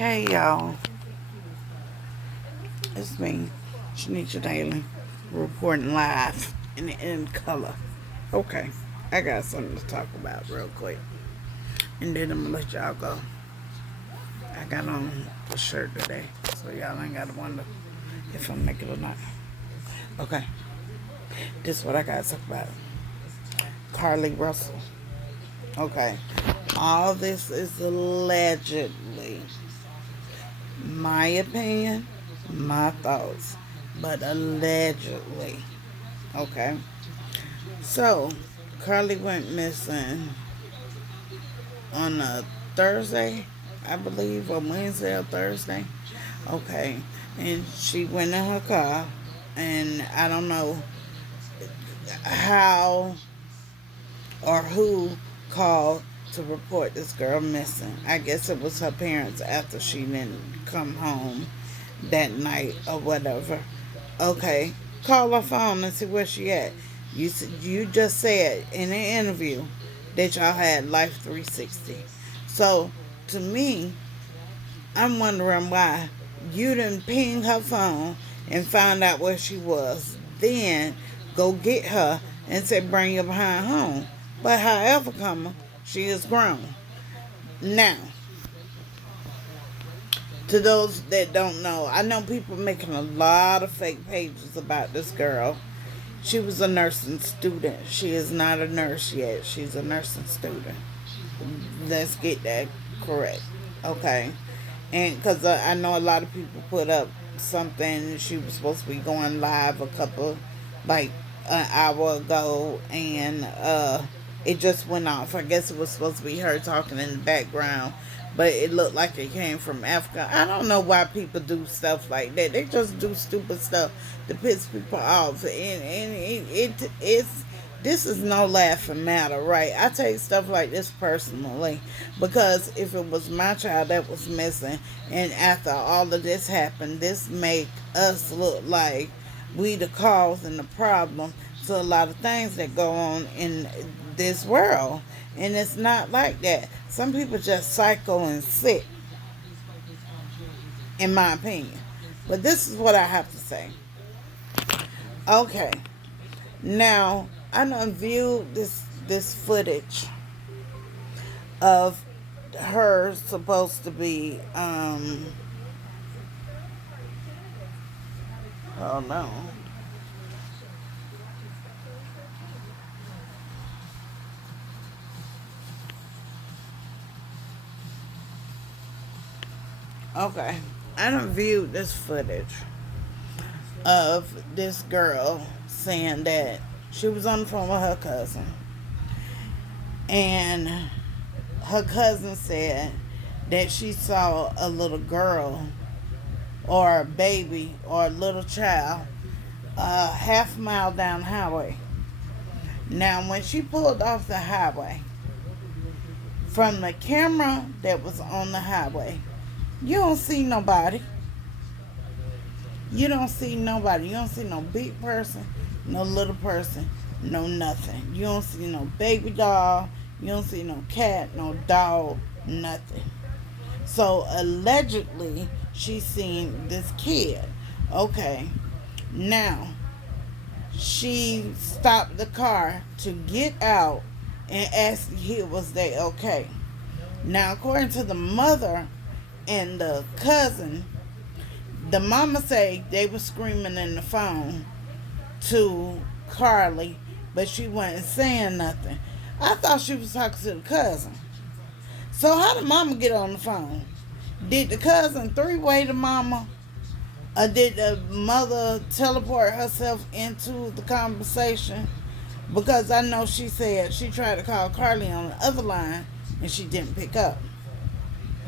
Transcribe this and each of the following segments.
Hey y'all, it's me, Shanisha Daly, reporting live in color. Okay, I got something to talk about real quick, and then I'm gonna let y'all go. I got on a shirt today, so y'all ain't gotta wonder if I'm naked or not. Okay, this is what I gotta talk about. Carlee Russell. Okay, all this is allegedly my opinion, my thoughts, but allegedly. Okay. So, Carlee went missing on a Thursday, I believe, or Wednesday or Thursday. Okay. And she went in her car, and I don't know how or who called to report this girl missing. I guess it was her parents after she didn't come home that night or whatever. Okay, call her phone and see where she at. You just said in an interview that y'all had Life 360. So to me, I'm wondering why you didn't ping her phone and find out where she was. Then go get her and say bring her behind home. But however come, she is grown. Now, to those that don't know, I know people making a lot of fake pages about this girl. She was a nursing student. She is not a nurse yet. She's a nursing student. Let's get that correct. Okay. And because I know a lot of people put up something, she was supposed to be going live a couple, like an hour ago, and it just went off. I guess it was supposed to be her talking in the background, but it looked like it came from Africa. I don't know why people do stuff like that. They just do stupid stuff to piss people off, and it's this is no laughing matter, right? I take stuff like this personally because if it was my child that was missing, and after all of this happened, this make us look like we the cause and the problem to a lot of things that go on in this world, and it's not like that. Some people just psycho and sick, in my opinion. But this is what I have to say. Okay, now I done viewed this footage of her supposed to be oh no. Okay. I done viewed this footage of this girl saying that she was on the phone with her cousin, and her cousin said that she saw a little girl or a baby or a little child half a mile down the highway. Now, when she pulled off the highway, from the camera that was on the highway, you don't see nobody. You don't see nobody. You don't see no big person, no little person, no nothing. You don't see no baby doll. You don't see no cat, no dog, nothing. So allegedly, she seen this kid. Okay. Now, she stopped the car to get out and asked the kid was they okay. Now, according to the mother and the cousin, the mama say they were screaming in the phone to Carlee, but she wasn't saying nothing. I thought she was talking to the cousin. So how did mama get on the phone? Did the cousin three-way the mama? Or did the mother teleport herself into the conversation? Because I know she said she tried to call Carlee on the other line and she didn't pick up.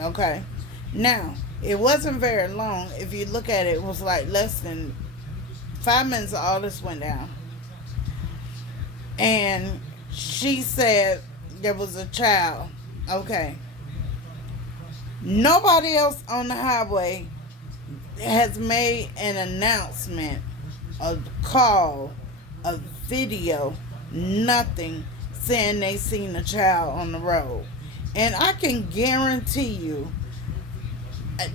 Okay. Now, it wasn't very long. If you look at it, it was like less than 5 minutes all this went down. And she said there was a child. Okay. Nobody else on the highway has made an announcement, a call, a video, nothing saying they seen a child on the road. And I can guarantee you,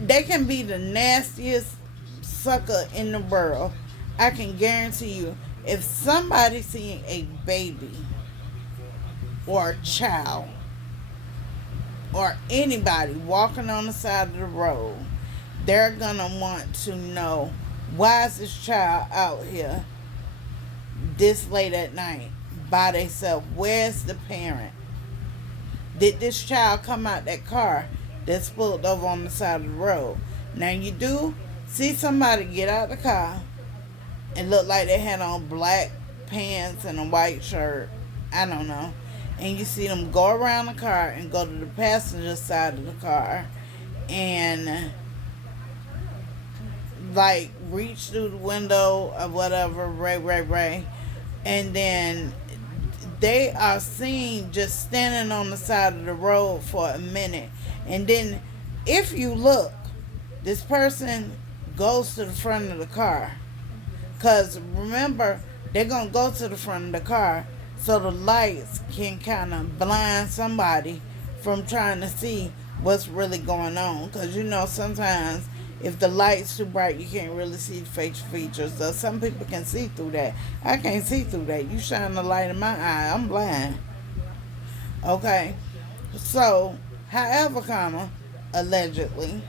They can be the nastiest sucker in the world. I can guarantee you, if somebody seeing a baby or a child or anybody walking on the side of the road, they're gonna want to know, why is this child out here this late at night by themselves? Where's the parent? Did this child come out that car that's pulled over on the side of the road? Now you do see somebody get out the car and look like they had on black pants and a white shirt. I don't know. And you see them go around the car and go to the passenger side of the car and like reach through the window or whatever, Ray. And then they are seen just standing on the side of the road for a minute. And then if you look, this person goes to the front of the car. Because remember, they're going to go to the front of the car so the lights can kind of blind somebody from trying to see what's really going on. Because you know, sometimes if the light's too bright, you can't really see the facial features. So some people can see through that. I can't see through that. You shine the light in my eye, I'm blind. Okay. So, however, allegedly,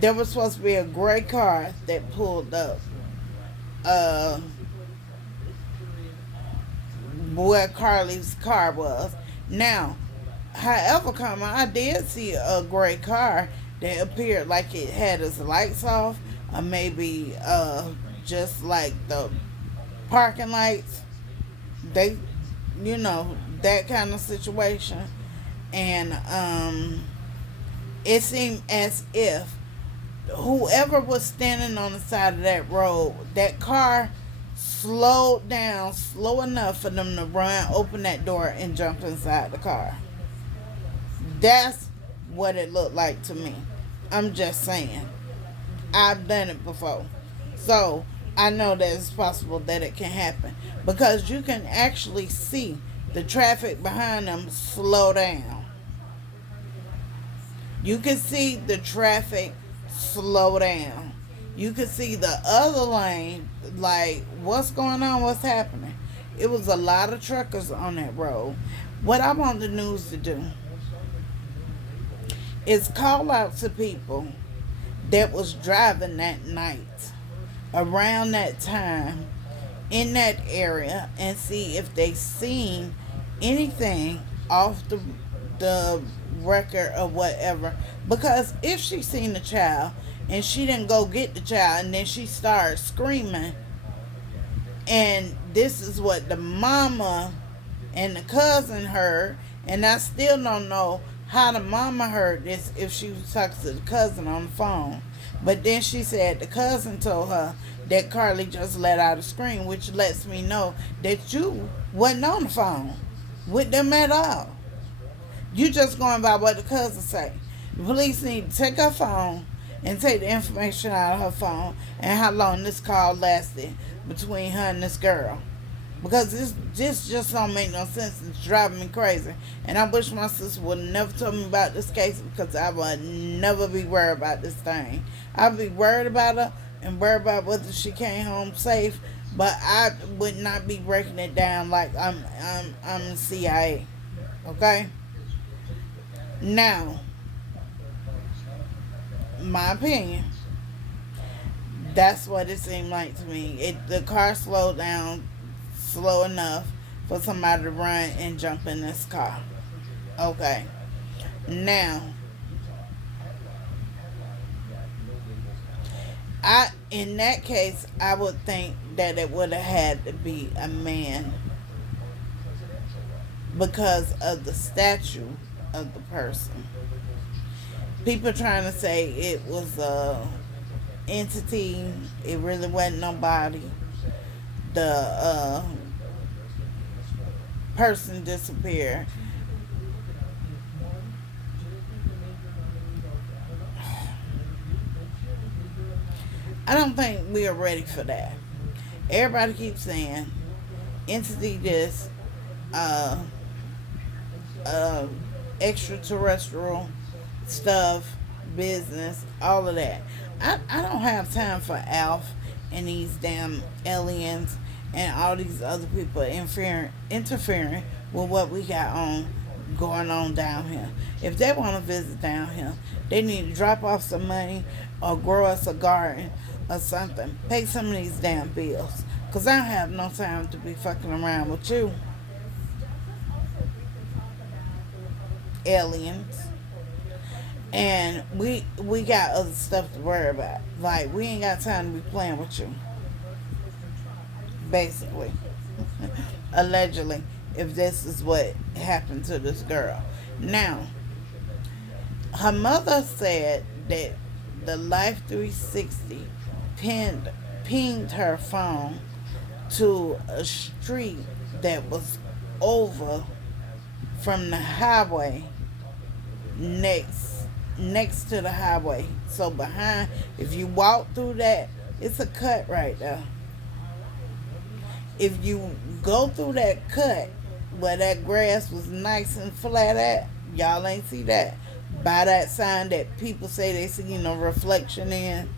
there was supposed to be a gray car that pulled up where Carlee's car was. Now, however, I did see a gray car that appeared like it had its lights off, or maybe just like the parking lights. They, you know, that kind of situation. And it seemed as if whoever was standing on the side of that road, that car slowed down slow enough for them to run, open that door, and jump inside the car. That's what it looked like to me. I'm just saying. I've done it before. So, I know that it's possible that it can happen. Because you can actually see the traffic behind them slow down. You can see the traffic slow down. You can see the other lane, like, what's going on, what's happening. It was a lot of truckers on that road. What I want the news to do is call out to people that was driving that night, around that time, in that area, and see if they seen anything off the record or whatever. Because if she seen the child and she didn't go get the child, and then she started screaming, and this is what the mama and the cousin heard, and I still don't know how the mama heard this, if she was talking to the cousin on the phone. But then she said the cousin told her that Carlee just let out a scream, which lets me know that you wasn't on the phone with them at all. You just going by what the cousin say. The police need to take her phone and take the information out of her phone and how long this call lasted between her and this girl. Because this just don't make no sense. It's driving me crazy. And I wish my sister would have never told me about this case, because I would never be worried about this thing. I'd be worried about her and worried about whether she came home safe, but I would not be breaking it down like I'm the CIA. Okay? Now, my opinion, that's what it seemed like to me. The car slowed down slow enough for somebody to run and jump in this car. Okay. Now, in that case, I would think that it would have had to be a man, because of the stature of the person. People trying to say it was a entity. It really wasn't nobody. The person disappeared. I don't think we are ready for that. Everybody keeps saying entity this, extraterrestrial stuff, business, all of that. I don't have time for Alf and these damn aliens and all these other people interfering with what we got on going on down here. If they want to visit down here, they need to drop off some money or grow us a garden or something. Pay some of these damn bills. Because I don't have no time to be fucking around with you, aliens. And we got other stuff to worry about. Like, we ain't got time to be playing with you. Basically. Allegedly, if this is what happened to this girl. Now, her mother said that the Life 360 pinged her phone to a street that was over from the highway next to the highway. So behind, if you walk through that, it's a cut right there. If you go through that cut where that grass was nice and flat at, y'all ain't see that. By that sign that people say they see, reflection in.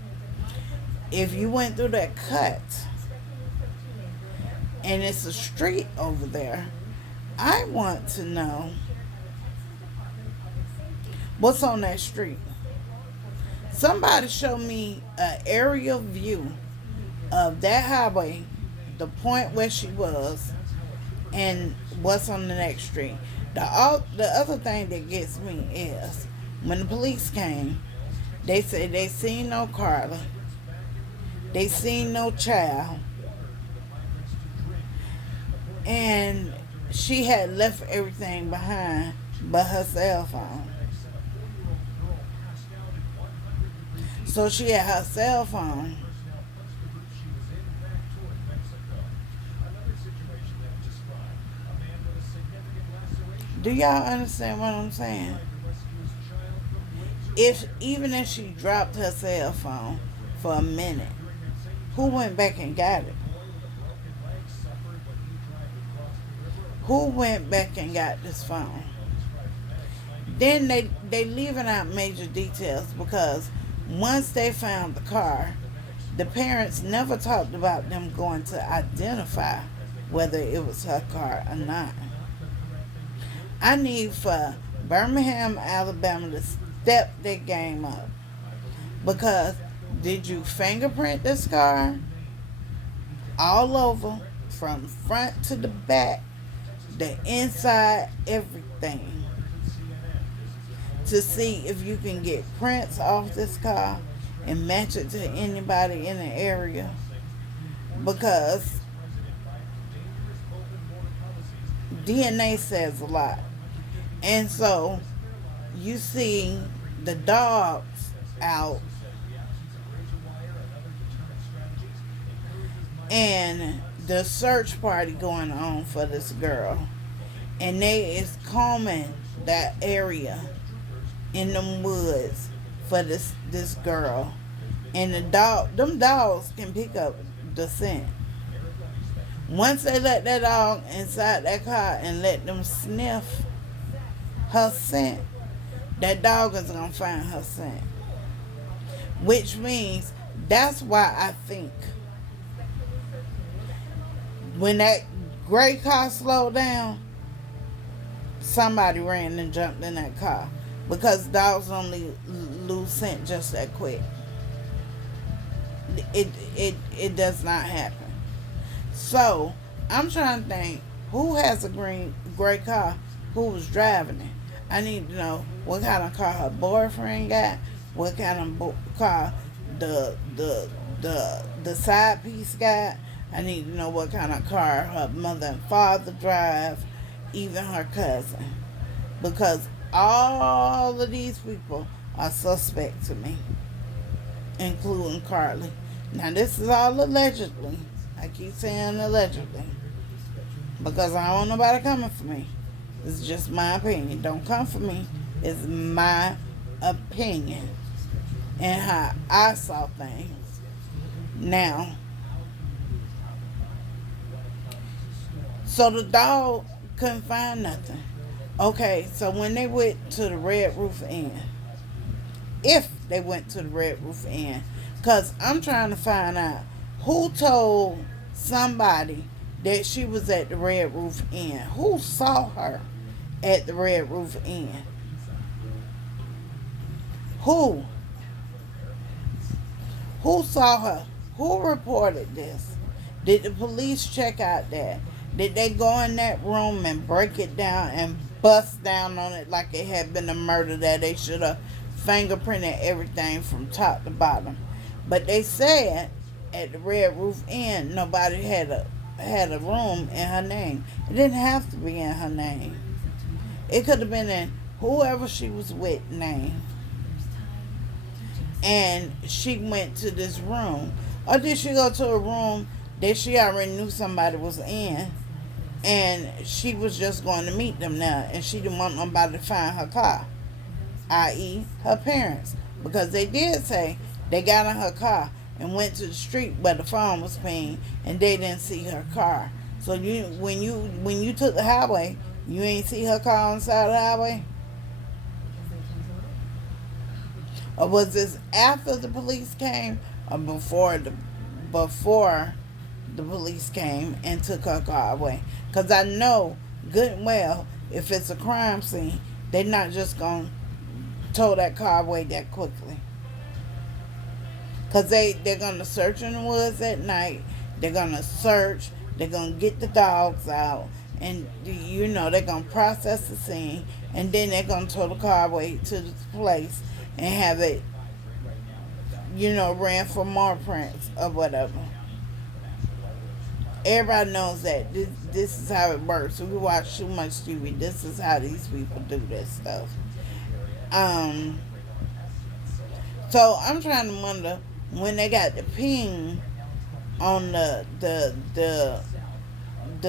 If you went through that cut and it's a street over there, I want to know what's on that street. Somebody show me an aerial view of that highway, the point where she was, and what's on the next street. The other thing that gets me is when the police came, they said they seen no Carlee, they seen no child, and she had left everything behind but her cell phone. So she had her cell phone. Do y'all understand what I'm saying? Even if she dropped her cell phone for a minute, who went back and got it? Who went back and got this phone? Then they leaving out major details because once they found the car, the parents never talked about them going to identify whether it was her car or not. I need for Birmingham, Alabama to step their game up. Because did you fingerprint this car? All over, from front to the back, the inside, everything. To see if you can get prints off this car and match it to anybody in the area. Because DNA says a lot. And so you see the dogs out and the search party going on for this girl, and they is combing that area in them woods for this girl, and them dogs can pick up the scent. Once they let that dog inside that car and let them sniff her scent, that dog is gonna find her scent. Which means that's why I think when that gray car slowed down, somebody ran and jumped in that car. Because dogs only lose scent just that quick. It does not happen. So I'm trying to think, who has a gray car? Who was driving it? I need to know what kind of car her boyfriend got, what kind of car the side piece got. I need to know what kind of car her mother and father drive, even her cousin. Because all of these people are suspect to me, including Carlee. Now, this is all allegedly. I keep saying allegedly because I don't want nobody coming for me. It's just my opinion. Don't come for me. It's my opinion and how I saw things. Now, so the dog couldn't find nothing. Okay, so when they went to the Red Roof Inn, if they went to the Red Roof Inn. Because I'm trying to find out who told somebody that she was at the Red Roof Inn. Who saw her at the Red Roof Inn? Who? Who saw her? Who reported this? Did the police check out that? Did they go in that room and break it down and bust down on it like it had been a murder that they should have fingerprinted everything from top to bottom? But they said at the Red Roof Inn nobody had a room in her name. It didn't have to be in her name. It could have been in whoever she was with name. And she went to this room. Or did she go to a room that she already knew somebody was in, and she was just going to meet them now, and she didn't want nobody to find her car, i.e. her parents, because they did say they got in her car and went to the street where the phone was pinged, and they didn't see her car. So when you took the highway, you ain't see her car on the side of the highway? Or was this after the police came, or before the police came and took her car away? Because I know good and well, if it's a crime scene, they're not just going to tow that car away that quickly. Because they're going to search in the woods at night. They're going to search. They're going to get the dogs out. And, they're going to process the scene. And then they're going to tow the car away to the place and have it, ran for more prints or whatever. Everybody knows that this is how it works. We watch too much TV. This is how these people do this stuff. So I'm trying to wonder, when they got the ping on the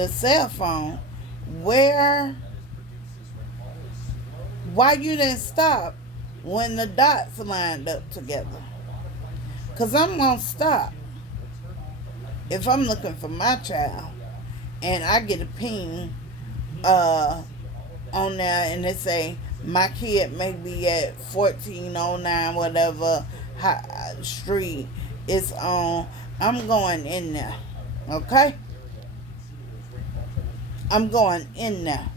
cell phone, why you didn't stop when the dots lined up together? Because I'm going to stop. If I'm looking for my child and I get a ping on there and they say my kid may be at 1409 whatever street it's on, I'm going in there. Okay? I'm going in there.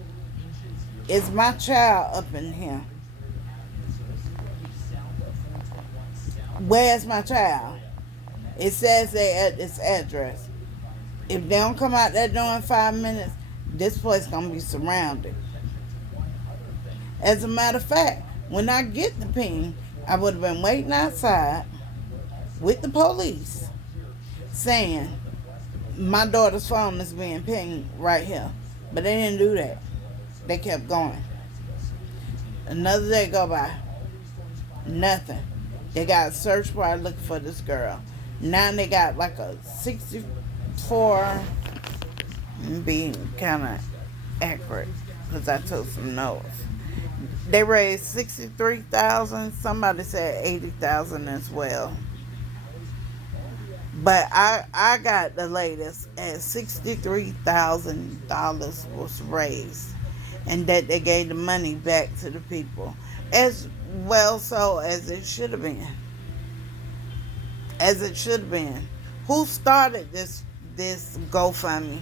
Is my child up in here? Where's my child? It says they're at this address. If they don't come out that door in 5 minutes, this place gonna be surrounded. As a matter of fact, when I get the ping, I would have been waiting outside with the police saying my daughter's phone is being pinged right here. But they didn't do that. They kept going. Another day go by. Nothing. They got a search warrant looking for this girl. Now they got like a 64, being kind of accurate because I took some notes. They raised 63,000. Somebody said 80,000 as well. But I got the latest at $63,000 was raised, and that they gave the money back to the people, as well so as it should have been. As it should have been. Who started this GoFundMe?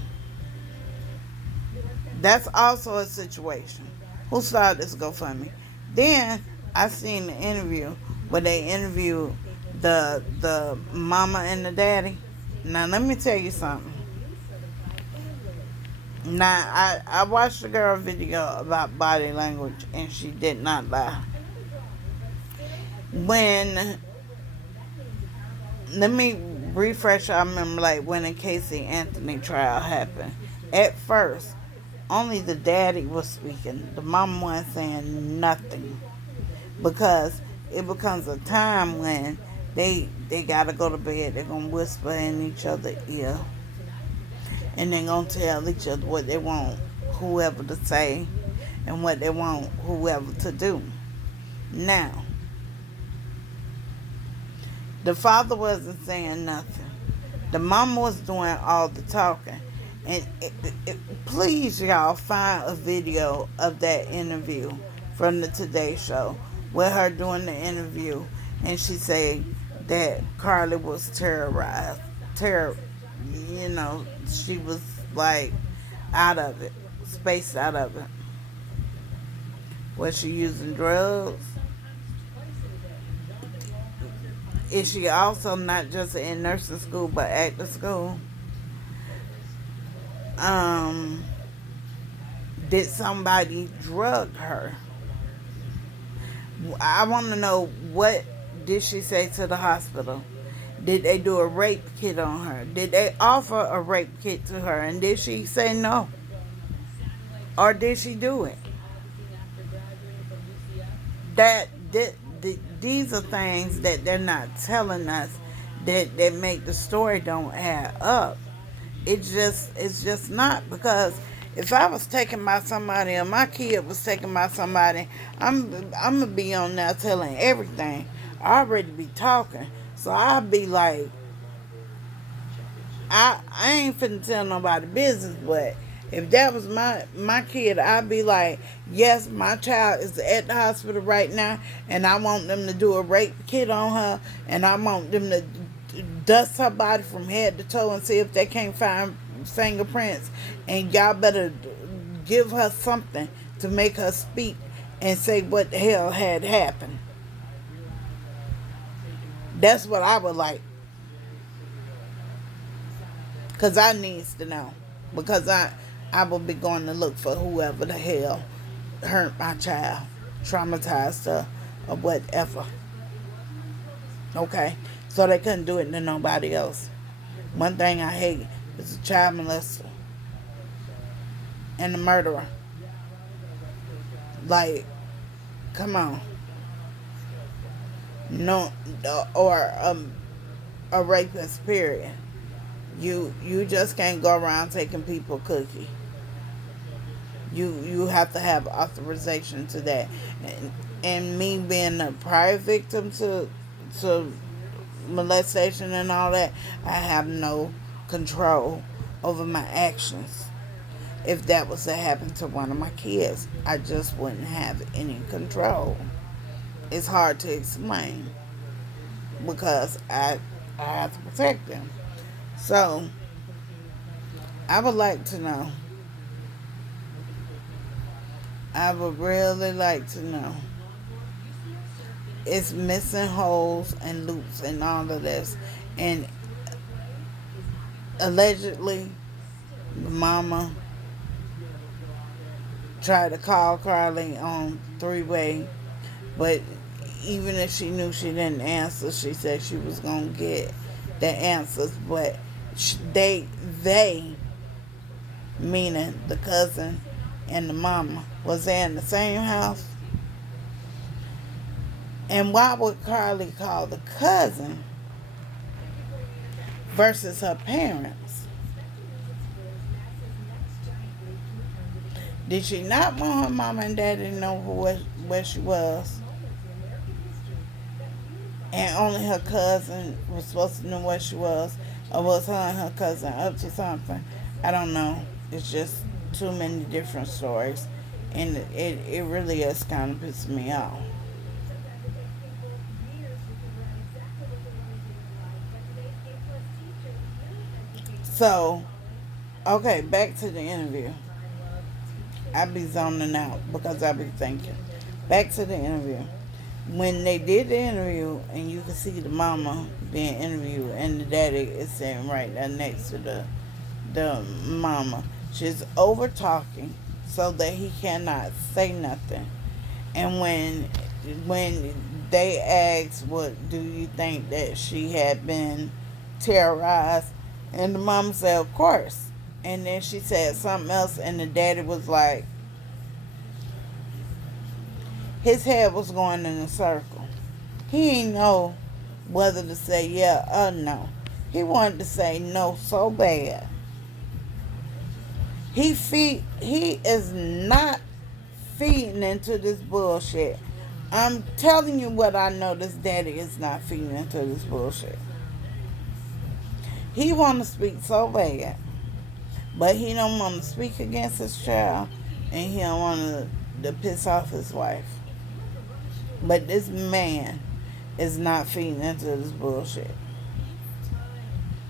That's also a situation. Who started this GoFundMe? Then I seen the interview where they interviewed the mama and the daddy. Now let me tell you something. Now I watched the girl video about body language and she did not lie. Let me refresh our memory, like when the Casey Anthony trial happened. At first, only the daddy was speaking. The mama wasn't saying nothing. Because it becomes a time when they gotta go to bed. They're gonna whisper in each other's ear. And they're gonna tell each other what they want whoever to say and what they want whoever to do. Now, the father wasn't saying nothing. The mama was doing all the talking. And please, y'all, find a video of that interview from the Today Show with her doing the interview, and she said that Carlee was terrorized. Terror, she was like out of it, spaced out of it. Was she using drugs? Is she also not just in nursing school but acting school? Um, did somebody drug her? I want to know, what did she say to the hospital? Did they do a rape kit on her? Did they offer a rape kit to her? And did she say no? Or did she do it? These are things that they're not telling us, that make the story don't add up. It's just not, because if I was taken by somebody or my kid was taken by somebody, I'm gonna be on there telling everything. I already be talking, so I'll be like, I ain't finna tell nobody business, but if that was my kid, I'd be like, yes, my child is at the hospital right now, and I want them to do a rape kit on her, and I want them to dust her body from head to toe and see if they can't find fingerprints, and y'all better give her something to make her speak and say what the hell had happened. That's what I would like, because I needs to know, because I will be going to look for whoever the hell hurt my child, traumatized her, or whatever. Okay? So they couldn't do it to nobody else. One thing I hate is a child molester and a murderer. Like, come on. No, or a rapist, period. You just can't go around taking people cookie. You have to have authorization to that. And me being a prior victim to molestation and all that, I have no control over my actions. If that was to happen to one of my kids, I just wouldn't have any control. It's hard to explain, because I have to protect them. So I would like to know. I would really like to know. It's missing holes and loops and all of this. And allegedly, the mama tried to call Carlee on three-way, but even if she knew she didn't answer, she said she was going to get the answers. But they, meaning the cousin and the mama, was they in the same house? And why would Carlee call the cousin versus her parents? Did she not want her mama and daddy to know where she was? And only her cousin was supposed to know where she was? Or was her and her cousin up to something? I don't know. It's just too many different stories. And it really is kind of pissing me off. So, okay, back to the interview. I be zoning out because I be thinking. Back to the interview. When they did the interview, and you can see the mama being interviewed, and the daddy is sitting right there next to the mama. She's over talking so that he cannot say nothing. And when they asked, what do you think, that she had been terrorized, and the mama said, of course. And then she said something else, and the daddy was like, his head was going in a circle. He didn't know whether to say yeah or no. He wanted to say no so bad. He is not feeding into this bullshit. I'm telling you what I know, this daddy is not feeding into this bullshit. He want to speak so bad, but he don't want to speak against his child, and he don't want to piss off his wife. But this man is not feeding into this bullshit.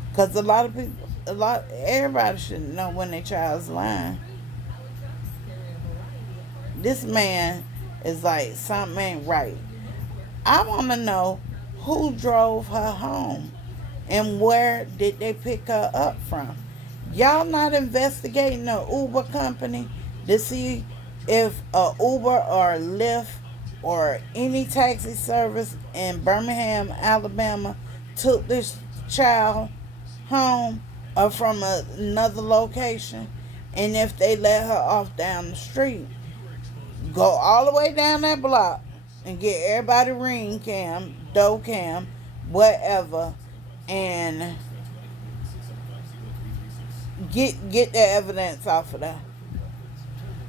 Because a lot of people, everybody should know when their child's lying. This man is like, something ain't right. I want to know who drove her home and where did they pick her up from. Y'all not investigating the Uber company to see if a Uber or a Lyft or any taxi service in Birmingham, Alabama took this child home or from another location, and if they let her off down the street, go all the way down that block and get everybody ring cam, door cam, whatever, and get the evidence off of there.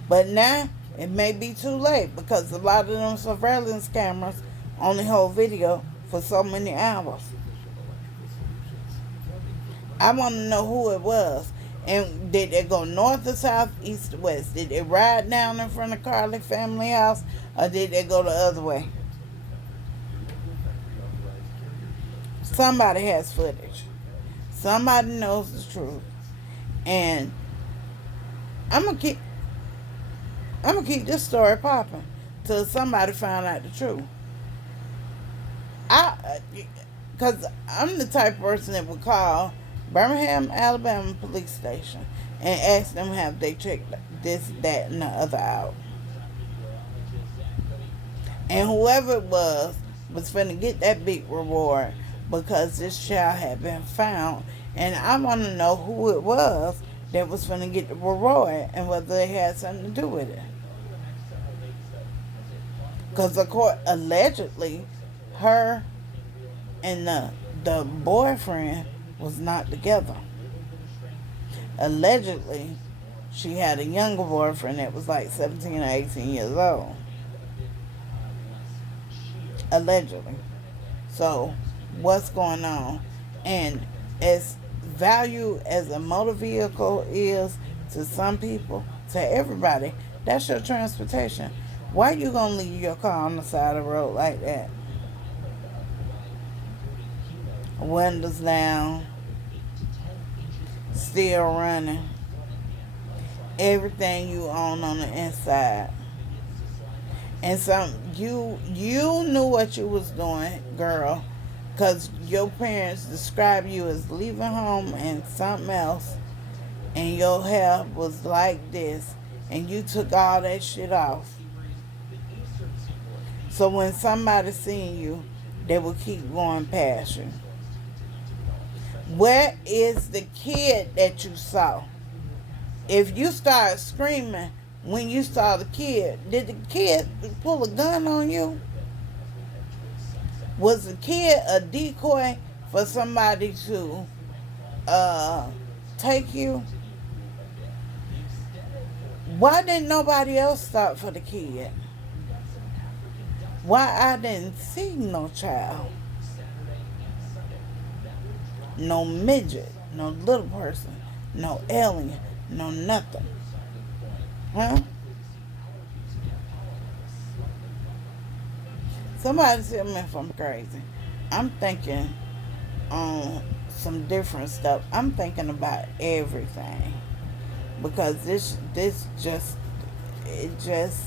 But now it may be too late because a lot of them surveillance cameras only hold video for so many hours. I want to know who it was. And did they go north or south, east or west? Did they ride down in front of Carlee family house, or did they go the other way? Somebody has footage. Somebody knows the truth. And I'm gonna keep this story popping till somebody find out the truth. Because I'm the type of person that would call Birmingham, Alabama police station and ask them have they checked this, that, and the other out. And whoever it was finna get that big reward because this child had been found. And I want to know who it was that was finna get the reward and whether they had something to do with it. Because allegedly, her and the boyfriend was not together. Allegedly, she had a younger boyfriend that was like 17 or 18 years old. Allegedly. So, what's going on? And as valued as a motor vehicle is to some people, to everybody, that's your transportation. Why you gonna leave your car on the side of the road like that? Windows down, still running, everything you own on the inside. And you knew what you was doing, girl, because your parents described you as leaving home and something else, and your hair was like this, and you took all that shit off. So when somebody seen you, they would keep going past you. Where is the kid that you saw? If you start screaming when you saw the kid, did the kid pull a gun on you? Was the kid a decoy for somebody to take you? Why didn't nobody else stop for the kid? Why I didn't see no child? No midget, no little person, no alien, no nothing. Huh? Somebody tell me if I'm crazy. I'm thinking on some different stuff. I'm thinking about everything. Because it just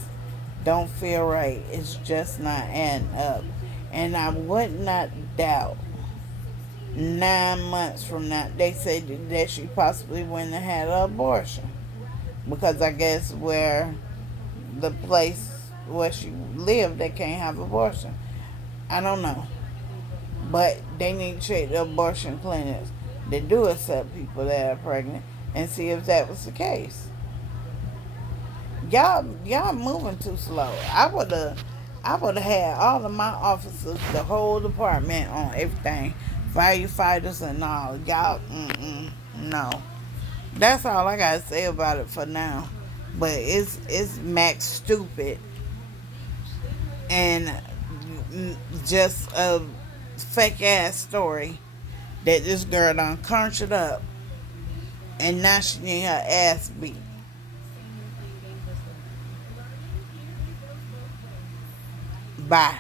don't feel right. It's just not adding up. And I would not doubt 9 months from now, they said that she possibly went and had an abortion. Because I guess where the place where she lived, they can't have abortion. I don't know. But they need to check the abortion clinics that do accept people that are pregnant and see if that was the case. Y'all moving too slow. I would have had all of my officers, the whole department on everything. Firefighters and all. Y'all, no. That's all I gotta say about it for now. But it's max stupid and just a fake ass story that this girl done conjured up and now she need her ass beat. Bye.